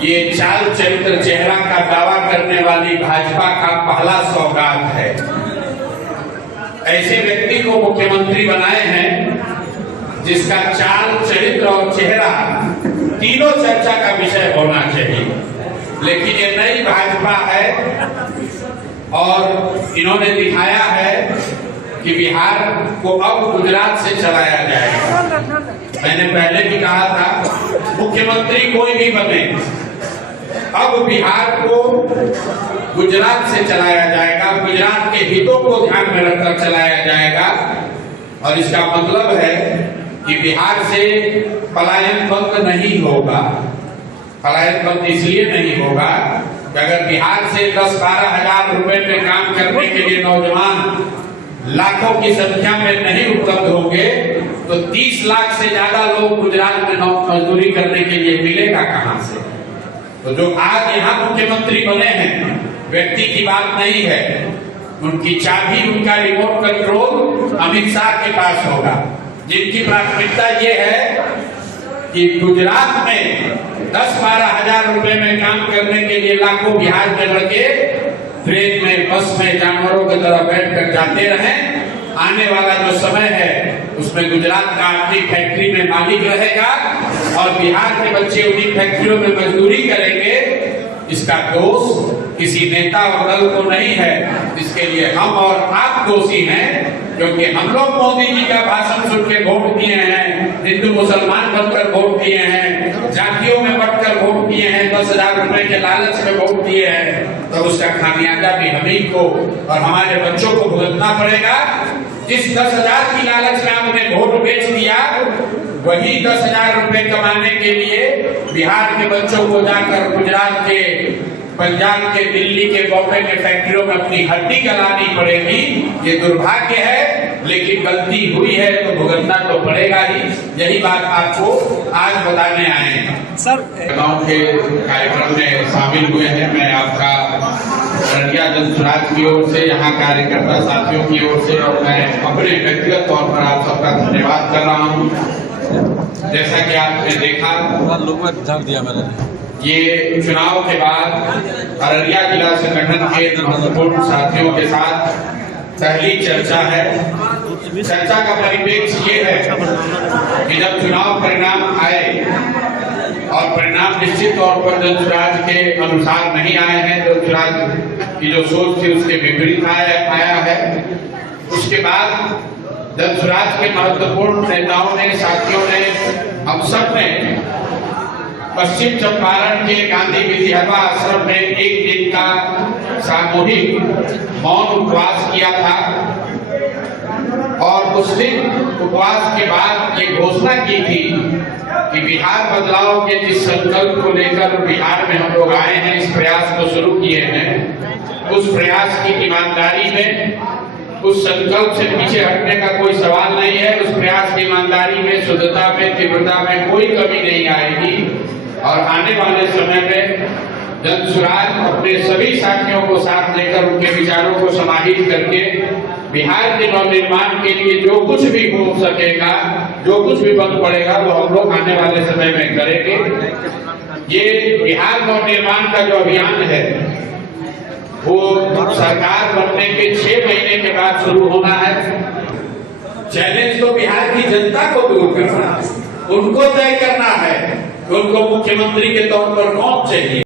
ये चाल चरित्र चेहरा का दावा करने वाली भाजपा का पहला सौगात है। ऐसे व्यक्ति को मुख्यमंत्री बनाए हैं जिसका चाल चरित्र और चेहरा तीनों चर्चा का विषय होना चाहिए। लेकिन ये नई भाजपा है और इन्होंने दिखाया है कि बिहार को अब गुजरात से चलाया जाएगा। मैंने पहले भी कहा था मुख्यमंत्री कोई भी बने, अब बिहार को गुजरात से चलाया जाएगा, गुजरात के हितों को ध्यान में रखकर चलाया जाएगा। और इसका मतलब है कि बिहार से पलायन बंद नहीं होगा। पलायन बंद इसलिए नहीं होगा कि अगर बिहार से 10-12 हजार रुपए में काम करने के लिए नौजवान लाखों की संख्या में नहीं उपलब्ध होंगे तो 30 लाख से ज्यादा लोग गुजरात में मजदूरी करने के लिए मिलेगा कहां से। तो जो आज यहाँ मुख्यमंत्री बने हैं, व्यक्ति की बात नहीं है, उनकी चाबी, उनका रिमोट कंट्रोल अमित शाह के पास होगा, जिनकी प्राथमिकता ये है कि गुजरात में 10-12 हजार रुपए में काम करने के लिए लाखों बिहार के लड़के ट्रेन में, बस में जानवरों की तरह बैठकर जाते रहें। आने वाला जो समय है उसमें गुजरात का आदमी फैक्ट्री में मालिक रहेगा और बिहार के बच्चे उन्हीं फैक्ट्रियों में मजदूरी करेंगे। इसका दोष किसी नेता और दल को नहीं है, इसके लिए हम और आप दोषी हैं, क्योंकि हम लोग मोदी जी का भाषण सुन के वोट दिए हैं, हिंदू मुसलमान बनकर वोट दिए हैं, जातियों में बंटकर वोट दिए हैं, 10,000 रुपए के लालच में वोट दिए हैं। तो उसका खामियाजा भी हम ही को और हमारे बच्चों को भुगतना पड़ेगा। जिस 10,000 की लालच में आपने वोट बेच दिया, वही 10,000 रुपए कमाने के लिए बिहार के बच्चों को जाकर गुजरात के, पंजाब के, दिल्ली के, बॉम्बे के फैक्ट्रियों में अपनी हड्डी गलानी पड़ेगी। ये दुर्भाग्य है, लेकिन गलती हुई है तो भुगतना तो पड़ेगा ही। यही बात आपको आज बताने आए हैं। सर, गांव के कार्यक्रम में शामिल हुए हैं। मैं आपका अररिया जनसुराज की ओर से, यहाँ कार्यकर्ता साथियों की ओर से और मैं अपने व्यक्तिगत तौर पर आप सबका धन्यवाद कर रहा हूँ। जैसा कि आपने देखा, ये चुनाव के बाद अररिया जिला संगठन के महत्वपूर्ण साथियों के साथ पहली चर्चा है। चर्चा का परिप्रेक्ष्य ये है कि जब चुनाव परिणाम आए और परिणाम निश्चित तौर पर जनसुराज के अनुसार नहीं आए हैं, जनसुराज की जो सोच थी उसके विपरीत आया है, उसके बाद जनसुराज के महत्वपूर्ण नेताओं ने, साथियों ने, हम सब ने पश्चिम चंपारण के गांधी विधिहवा आश्रम में एक दिन का सामूहिक मौन उपवास किया था। और उस दिन उपवास के बाद ये घोषणा की थी कि बिहार बदलाव के जिस संकल्प को लेकर बिहार में हम लोग आए हैं, इस प्रयास को शुरू किए हैं, उस प्रयास की ईमानदारी में, उस संकल्प से पीछे हटने का कोई सवाल नहीं है। उस प्रयास की ईमानदारी में, शुद्धता में, तीव्रता में कोई कमी नहीं आएगी। और आने वाले समय में जनसुराज अपने सभी साथियों को साथ लेकर उनके विचारों को समाहित करके बिहार के नवनिर्माण के लिए जो कुछ भी हो सकेगा, जो कुछ भी बन पड़ेगा, वो हम लोग आने वाले समय में करेंगे। ये बिहार नवनिर्माण का जो अभियान है वो सरकार बनने के 6 महीने के बाद शुरू होना है। चैलेंज तो बिहार की जनता को दूर करना है, उनको तय करना है, उनको मुख्यमंत्री के तौर पर कौन चाहिए।